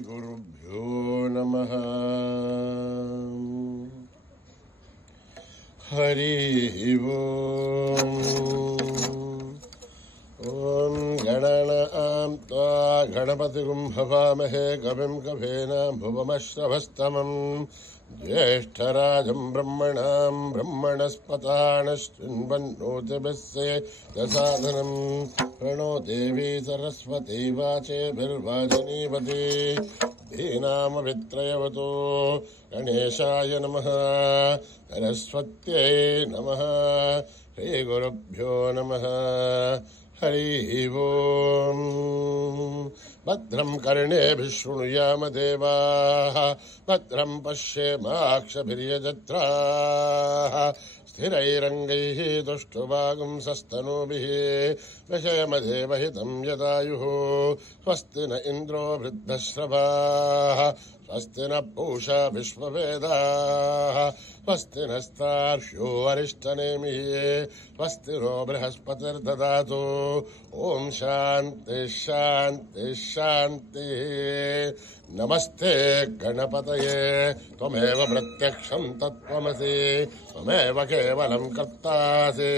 श्रीगुरुभ्यो नमः। हरिः ओम्। ॐ गणनां त्वा गणपतिं भवामहे कविं कवीन भुवमश्रवस्तमम् ज्येष्ठराजं ब्रह्मणां ब्रह्मणस्पतान् शृण्वन्नोतिभिस्से दसादनं प्रणो देवी सरस्वती वाचेभिर्वाजनीवती धीनामभित्रयवतो गणेशाय नमः सरस्वत्यै नमः श्रीगुरुभ्यो नमः। हरिः ओम्। भद्रं कर्णेभिः शृणुयाम देवाः भद्रं पश्येमाक्षभिर्यजत्राः स्थिरैरङ्गैः दुष्टुवागुंसस्तनूभिः विषयमदेवहितं यदायुः स्वस्ति न इन्द्रो वृद्धश्रवाः स्वस्ति न पूषा विश्ववेदाः स्वस्ति नस्तार्क्ष्यो अरिष्टनेमिः स्वस्ति नो बृहस्पतिर्ददातु। ॐ शान्ति शान्ति शान्तिः। नमस्ते गणपतये त्वमेव प्रत्यक्षं तत्त्वमसि त्वमेव केवलं कर्तासि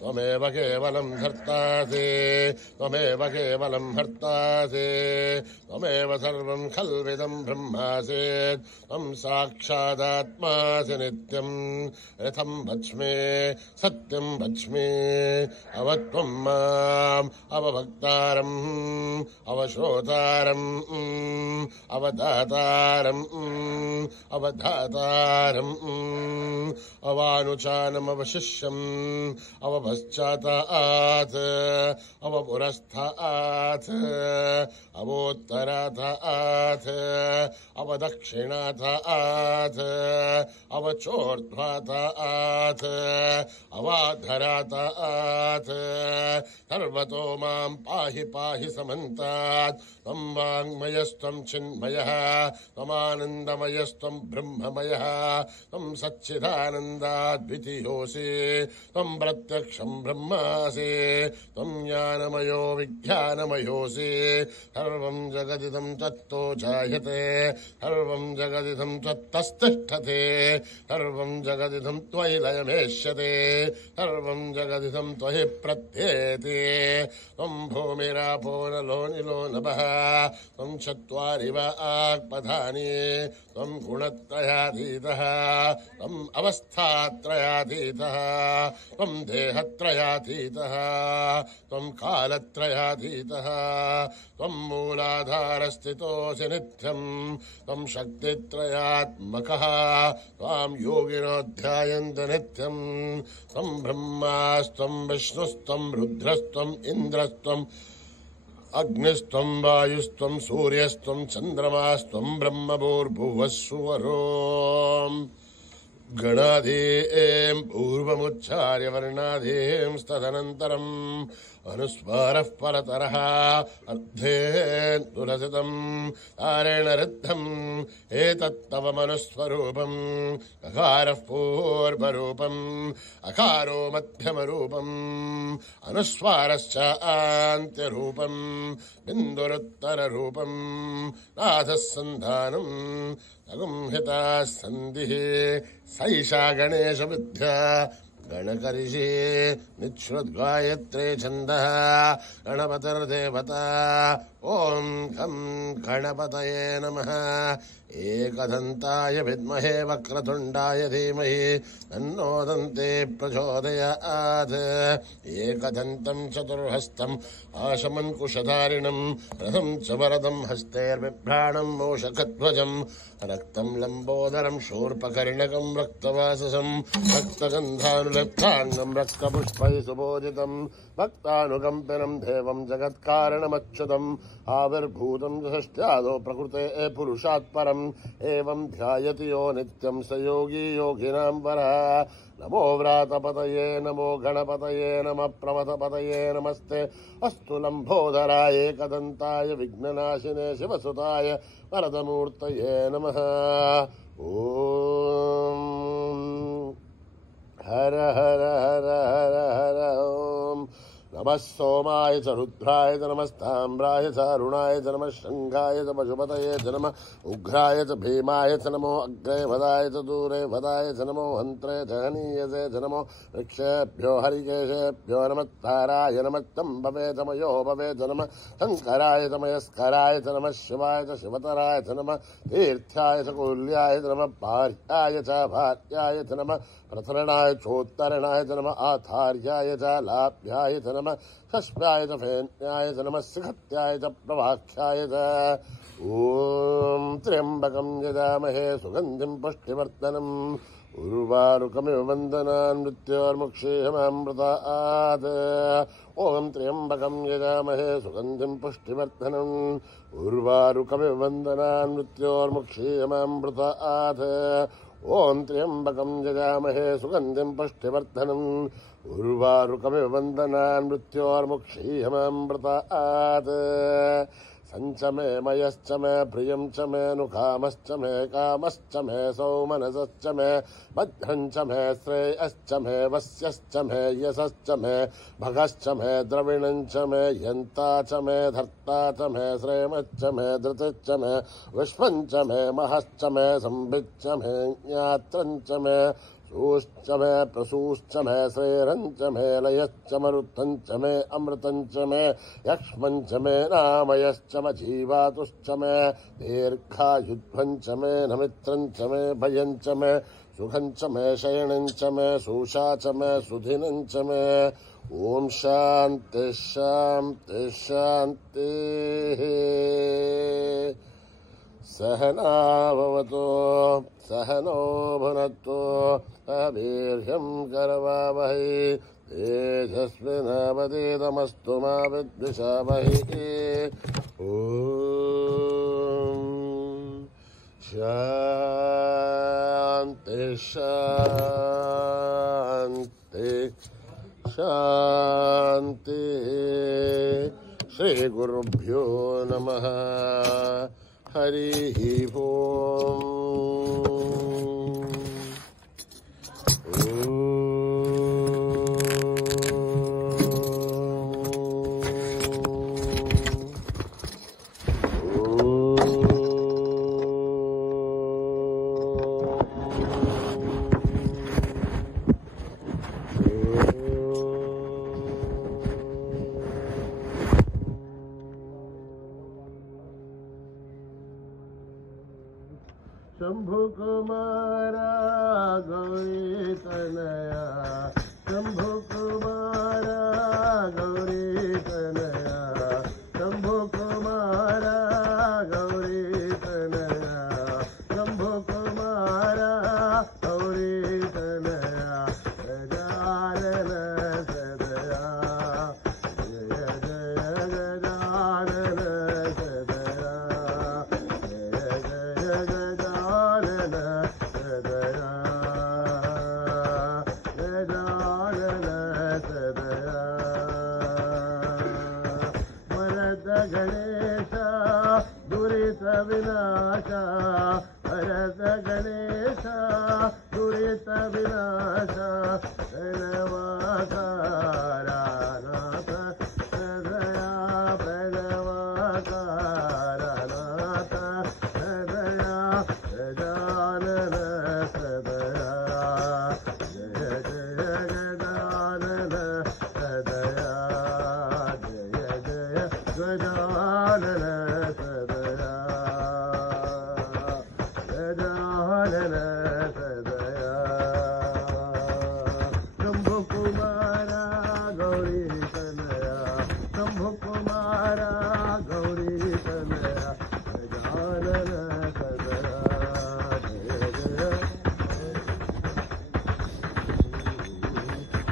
त्वमेव केवलं धर्तासि त्वमेव केवलं हर्तासि त्वमेव सर्वं खल्विदं ब्रह्मासि त्वं साक्षादात्मासि नित्यं रथं भज्मे सत्यं भज्मे अवत्वं माम् अवभक्तारम् अवश्रोतारम् अवधातारम् अवधातारम् अवानुचानमवशिष्यम् अवपश्चातात् अवपुरस्तात् अवोत्तरात् अवदक्षिणात् अवचोर्ध्वात् अवाधरात् सर्वतो मां पाहि पाहि समन्तात् त्वं वाङ्मयस्त्वं चिन्मयः त्वमानन्दमयस्त्वं ब्रह्ममयः त्वं सच्चिदानन्दाद्वितीयोऽसि त्वं प्रत्यक्षं ब्रह्मासि त्वं ज्ञानमयो विज्ञानमयोऽसि सर्वं जगदिदं त्वत्तो जायते सर्वं जगदिदं त्वत्तस्तिष्ठते सर्वं जगदिदं त्वयि लयमेष्यते सर्वं जगदिदं त्वयि प्रत्येति त्वं भूमिरापो नलो निलो नभः त्वं चत्वारि वाक्पदानि त्वं गुणत्रयातीतः त्वं अवस्थात्रयातीतः त्वं देहत्रयातीतः त्वं कालत्रयातीतः त्वं मूलाधारस्थितोऽसि नित्यं त्वं शक्तित्रयात्मकः त्वां योगिनो ध्यायन्ति नित्यं त्वं ब्रह्मास्त्वं विष्णुस्त्वं रुद्रस्त्वम् इन्द्रस्त्वम् अग्निस्त्वं वायुस्त्वं सूर्यस्त्वं चन्द्रमास्त्वं ब्रह्मभूर्भुवस्सुवरोम् गणाधीं पूर्वमुच्चार्य वर्णाधीं तदनन्तरम् अनुस्वारः परतरः अर्धेन तुलसितं तारेण रुद्धम् एतत्तव मनुस्वरूपम् अकारः पूर्वरूपम् अकारो मध्यमरूपम् अनुस्वारश्च आन्त्यरूपम् बिन्दुरुत्तररूपम् नाथः सन्धानम् अगुंहिता सन्धिः सैषा गणेशविद्या गणकरिषि निःश्रुद्गायत्रे छन्दः गणपतिर्देवता। ॐ गं गणपतये नमः। एकदन्ताय विद्महे वक्रतुण्डाय धीमहि तन्नो दन्ते प्रचोदयात्। एकदन्तं चतुर्हस्तं पाशमङ्कुशधारिणं रथं च वरदं हस्तैर्बिभ्राणं मूषकध्वजं रक्तं लम्बोदरं शूर्पकर्णकं रक्तवाससं रक्तगन्धानुलिप्ताङ्गं रक्तपुष्पैः सुबोधितं भक्तानुकम्पिनं देवं जगत्कारणमच्युतम् आविर्भूतं षष्ट्यादो प्रकृते पुरुषात् परम् एवं ध्यायति यो नित्यं स योगी योगिनां वरः। नमो व्रातपतये नमो गणपतये नमः प्रमथपतये नमस्ते अस्तु लम्बोदराय एकदन्ताय विघ्ननाशिने शिवसुताय वरदमूर्तये नमः। ॐ हर हर हर हर हर। ॐ नमः सोमाय च रुद्राय च नमस्ताम्राय च अरुणाय च नमः शृङ्गाय च पशुपतये च नमः उग्राय च भीमाय च नमो अग्रे वदाय च दूरे वदाय च नमो हन्त्रे च हनीयसे च नमो वृक्षेभ्यो हरिकेशेभ्यो नमस्ताराय नमस्तम्भवे च मयो भवे च नमः शङ्कराय च मयस्कराय च नमः शिवाय च शिवतराय च नमः तीर्थ्याय च कुल्याय च नमः भार्याय च भार्याय च नमः प्रथरणाय चोत्तरणाय च नमः आधार्याय च लाभ्याय च नमः षष्ठ्याय च फेन्याय च नमः सिखत्याय च प्रवाख्याय च ॐ त्र्यम्बकं यजामहे सुगन्धिं पुष्टिवर्धनम् उर्वारुकमिव वन्दनान् मृत्योर्मुक्षीयमामृतात् ॐ त्र्यम्बकं यजामहे सुगन्धिं पुष्टिवर्धनम् उर्वारुकमिव वन्दनान् मृत्योर्मुक्षीयमामृतात् ॐ त्र्यम्बकं यजामहे सुगन्धिं पुष्टिवर्धनम् उर्वारुकमिव वन्दनान् मृत्योर्मुक्षीयमामृतात् सञ्च मे मयश्च मे प्रियं च मे नुकामश्च मे कामश्च मे सौमनसश्च मे भद्रं च मे श्रेयश्च मे वस्यश्च मे यशश्च मे भगश्च मे द्रविणं च मे यन्ता च मे धर्ता च मे श्रेमश्च मे धृतिश्च मे विश्वं च मे महश्च मे संविच्च मे ज्ञात्रं च मे सूश्च मे प्रसूश्च मे श्रेरञ्च मे लयश्च मरुत्थं च मे अमृतं च मे यक्ष्मं च मे नामयश्च मे जीवातुश्च मे दीर्घायुध्वं च मे नमित्रं च मे भयं च मे सुखं च मे शयनं च मे सूषा च मे सुधिनं च मे ॐ शान्ति शान्ति शान्तिः सहना भवतु सहनो भुनक्तु वीर्यं करवावहै तेजस्विनावधीतमस्तु मा विद्विषावहै ॐ शान्ति शान्ति शान्ति श्रीगुरुभ्यो नमः हरिः ओम् शंभु कुमारा गौरी तनया शंभु कुमारा गौरी तनया शंभु कुमारा गौरी तनया शंभु कुमारा गौरी तनया गजानन सदया जय जय गजानन सदया जय जय गजानन सदया गजानन सदया भरत गणेश दुरित विनाश भरत गणेश दुरित विनाश प्रणवाकारनाथ सदया प्रणवाकारनाथ सदया गजानन सदया जय जय गजानन सदया जय जय गजानन सदया गजानन सदया शंभु कुमारा गौरी तनया शंभु कुमारा गौरी तनया गजानन सदया जय जय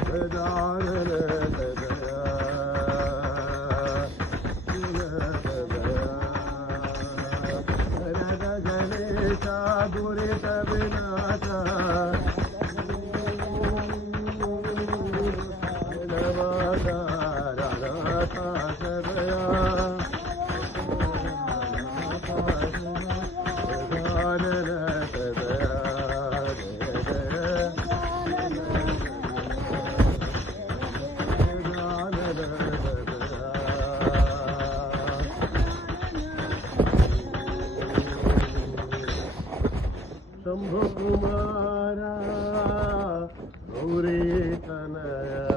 गजानन सदया शंभु कुमारा गौरी तनया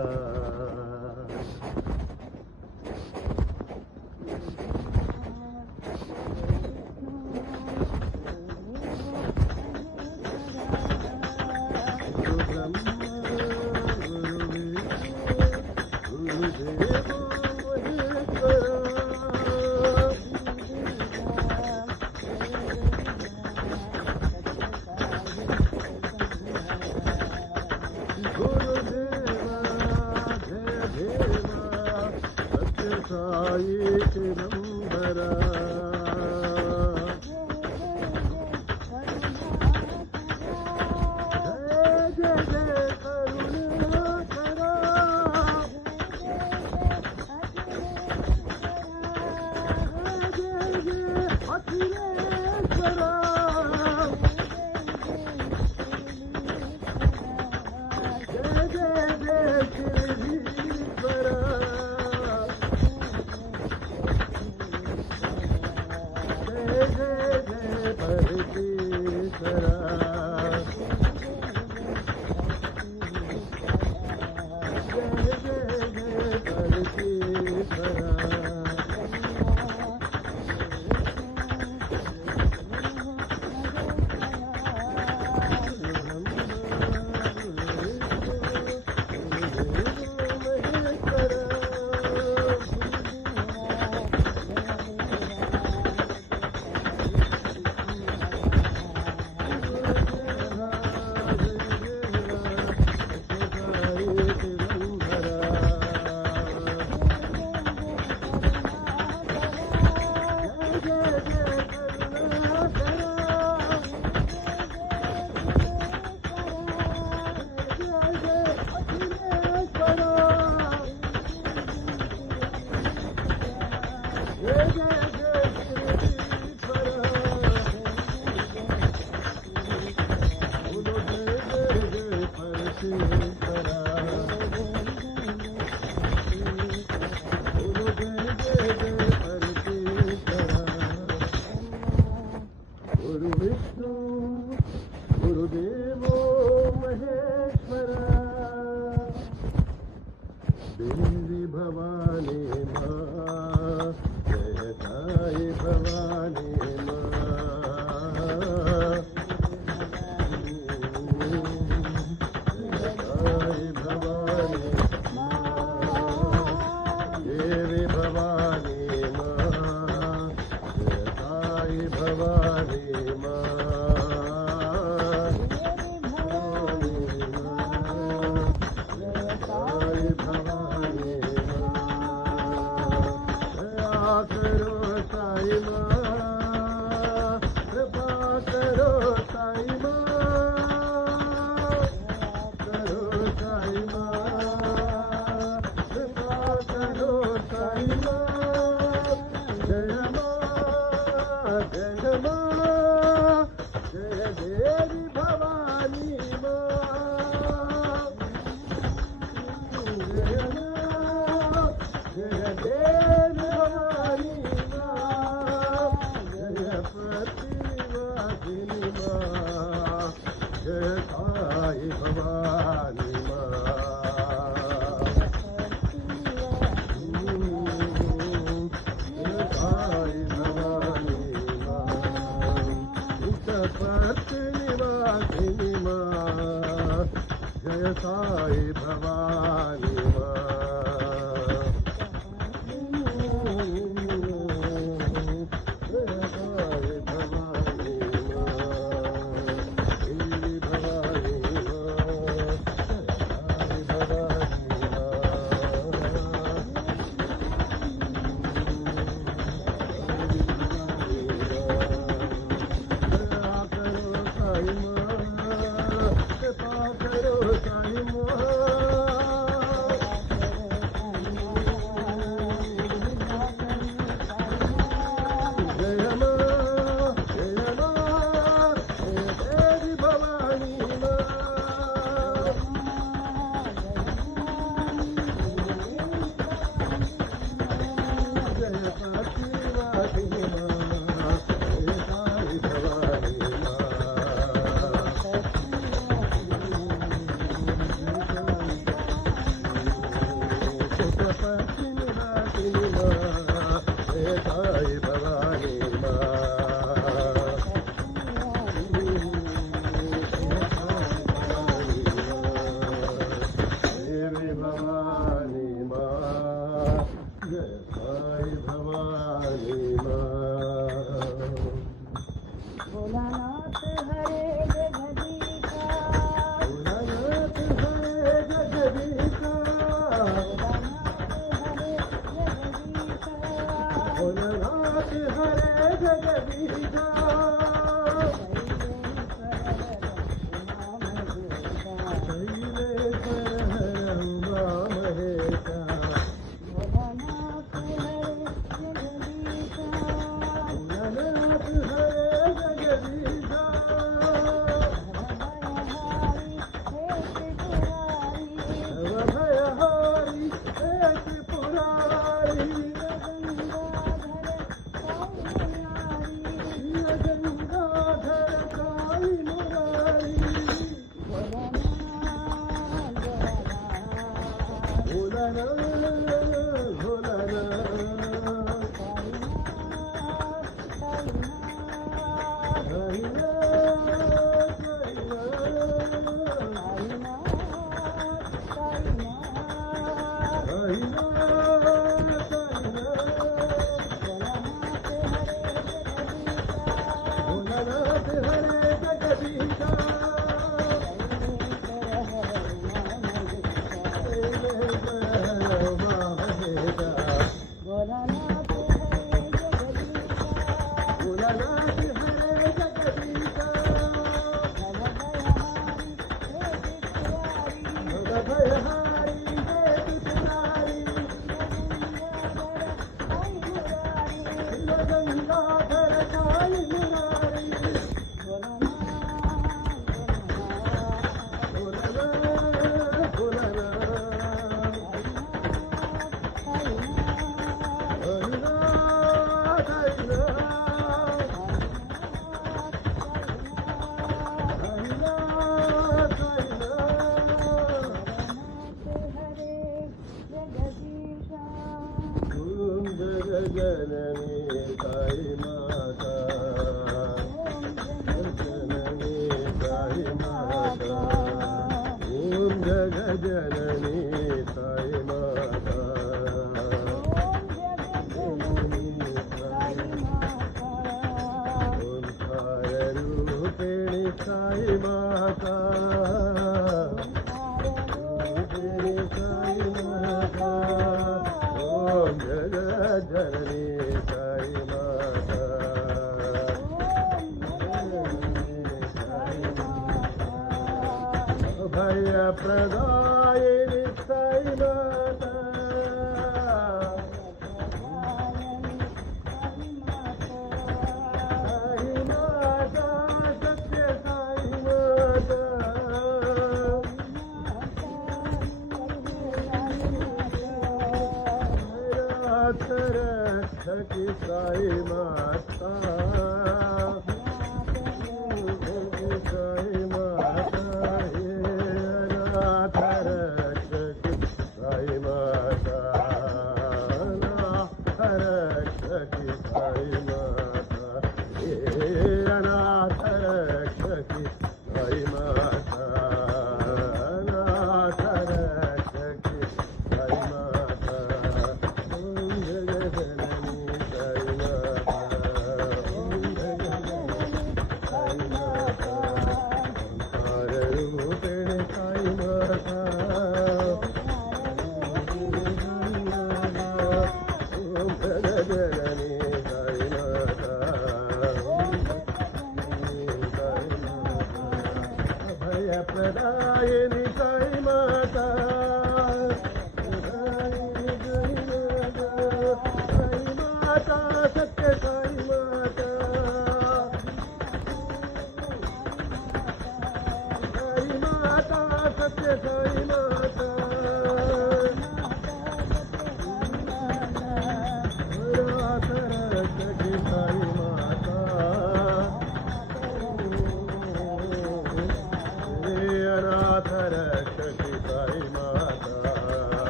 साई भवानी माँ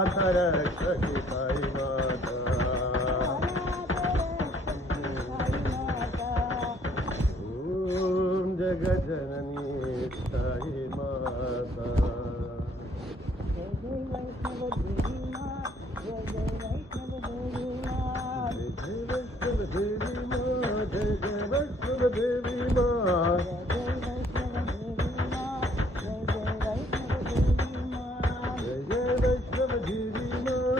अनाथ रक्षति साई माता ओम जगज्जननी साई माता जय जय वैष्णव देवी माँ जय जय वैष्णव देवी माँ जय जय वैष्णव देवी माँ जय जय वैष्णव देवी माँ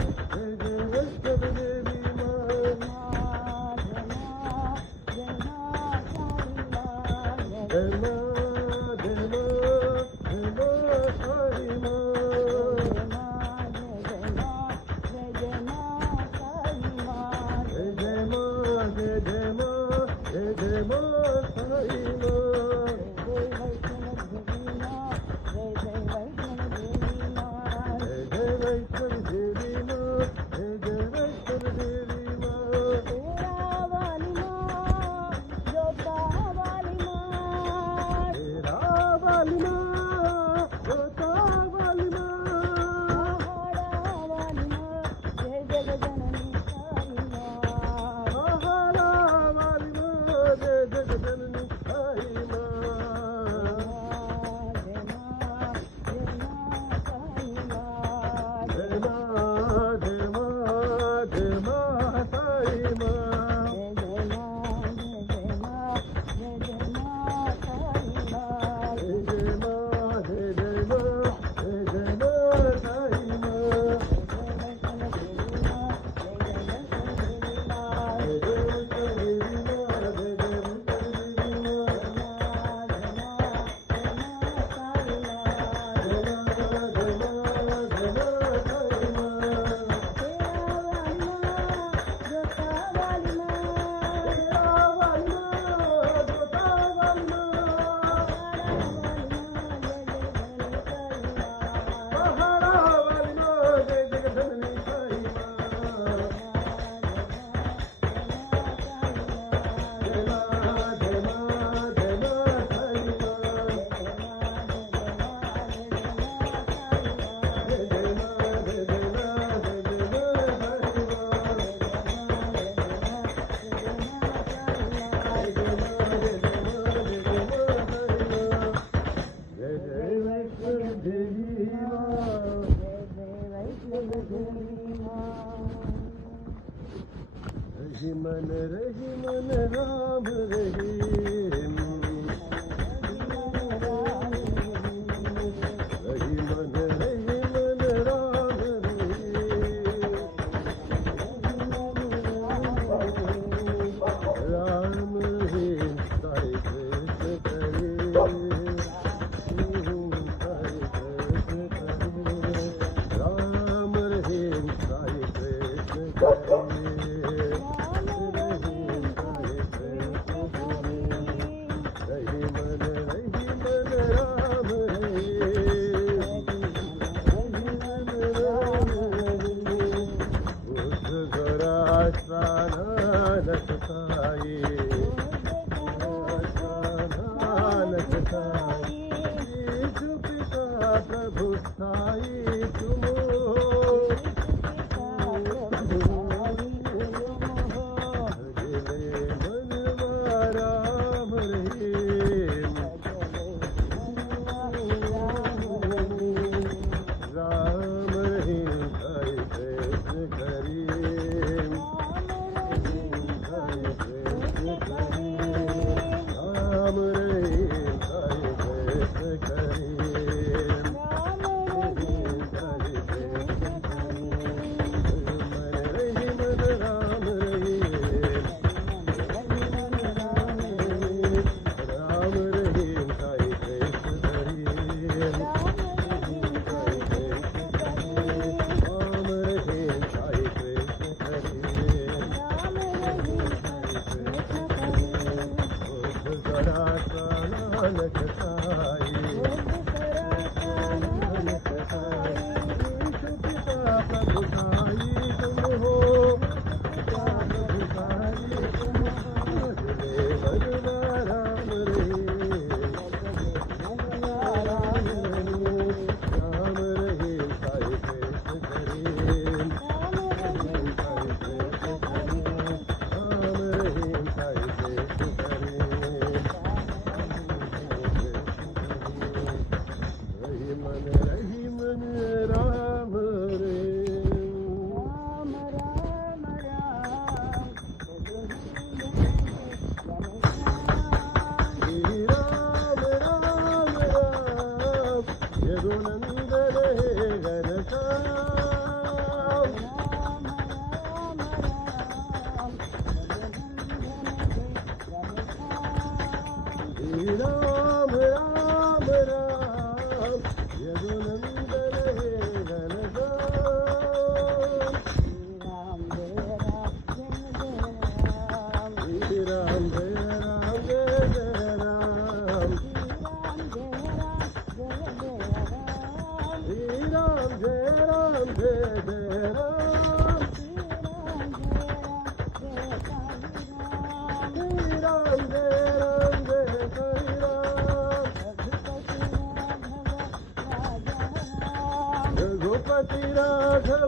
रहीमन रहीमन राम रहीम रहीमन रहीमन राम राम रहीम साई कृष्ण करे राम रहीम साई कृष्ण करे प्रभु साई तुम राम रहीम राम रहीम साई कृष्ण करीम साई कृष्ण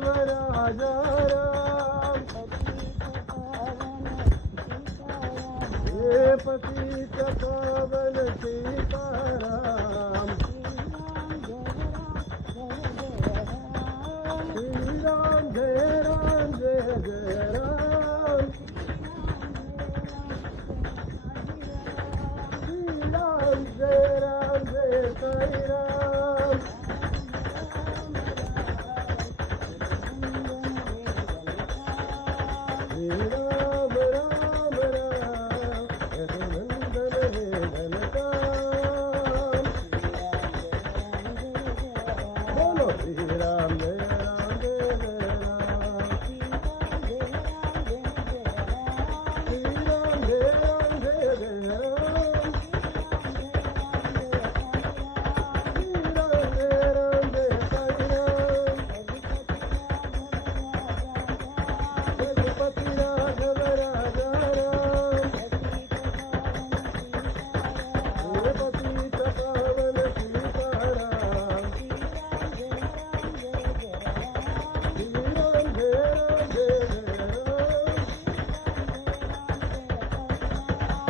राजा राम हे पतित पावन सीताराम श्री राम जय जय राम श्री राम जय साई राम श्री राम राम राम रघुनंदन हे धनकाम बोलो श्री राम जय राम श्री राम जय रघुपति राघव राजा राम हे पतित पावन सीताराम श्री राम जय श्री राम जय साई राम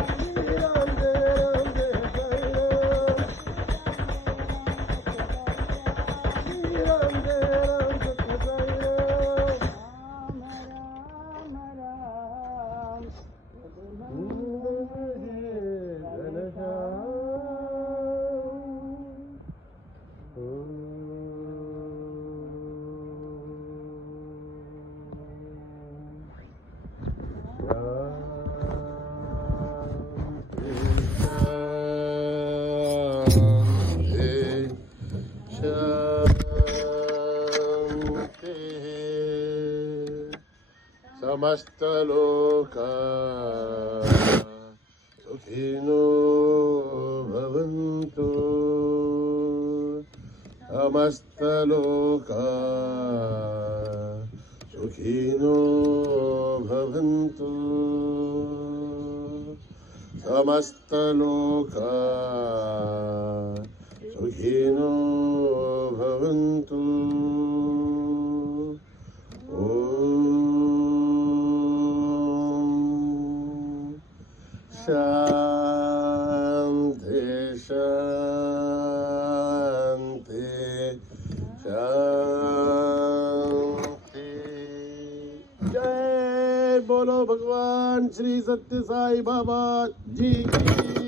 श्री राम जय सत्य साई राम समस्त लोका सुखिनो भवन्तु समस्त लोका सुखिनो भवन्तु समस्त लोका सुखिनो भवन्तु शांति शांति शांति। जय बोलो भगवान श्री सत्य साई बाबा जी की।